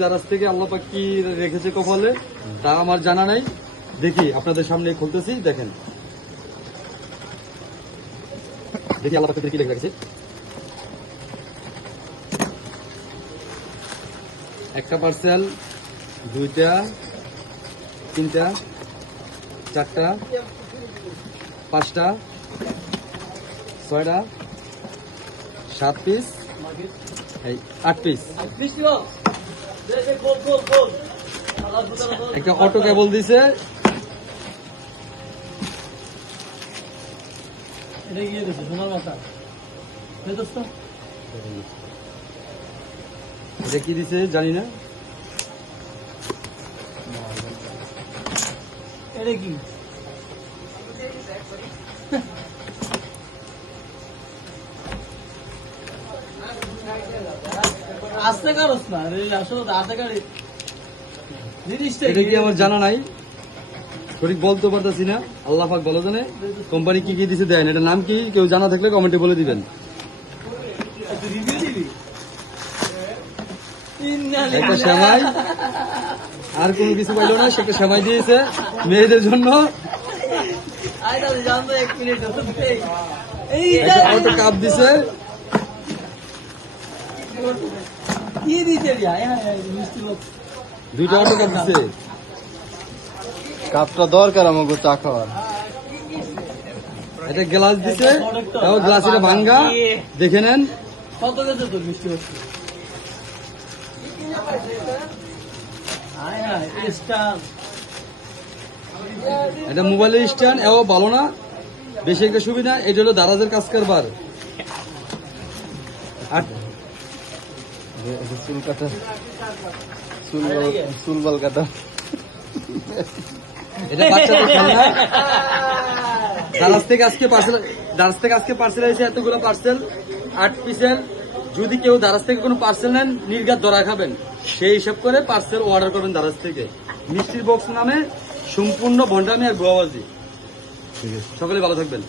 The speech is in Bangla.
দারাজ থেকে আল্লাহ পাক কি রেখেছে কপালে তা আমার জানা নাই। দেখি আপনাদের সামনে খুলতেছি, দেখেন দেখি আল্লাহ পাক কি লিখে রেখেছে। একটা পার্সেল, দুইটা, তিনটা, চারটা, পাঁচটা, ছয়টা, 7 পিস, এই 8 পিস। একটা অটো কেবল দিছে, এটা কি দিছে জানি না। এটা কি আসতে কারস না রে, আসলে আধা গাড়ি জিনিসটা এটা কি আমার জানা নাই, সঠিক বলতে পারতেছি না। আল্লাহ পাক ভালো জানে কোম্পানি কি কি দিছে দেন। এটার নাম কি কেউ জানা থাকলে কমেন্টে বলে দিবেন। একটা সেমাই, আর কোনো কিছু পাইলো না, সে একটা সেমাই দিয়েছে মেয়েদের জন্য। একটা অটো কাপ দিছে, দুইটা অটো কাপ দিছে। কাপটা দরকার আমাকে চা খাওয়ার। এটা গ্লাস দিছে, তাও গ্লাস এটা ভাঙ্গা, দেখে নেন। কত গেছে তোর মিষ্টি হচ্ছে? এটা মোবাইলের স্ট্যান্ড, এও ভালো না, বেশি একটা সুবিধা। এটা হলো দারাজের কাজ কারবার। আর চুল কাটা, চুল বাল কাটা। এটা বাচ্চাদের খেলনা। দারাজ থেকে আজকে পার্সেল হয়েছে এতগুলো পার্সেল, 8 পিসের। যদি কেউ দারাজ থেকে কোনো পার্সেল নেন, নির্ঘাত ধরা খাবেন। সেই হিসাব করে পার্সেল অর্ডার করবেন দারাজ থেকে। মিষ্টির বক্স নামে সম্পূর্ণ ভন্ডামি আর গোয়াবাজি। সকলে ভালো থাকবেন।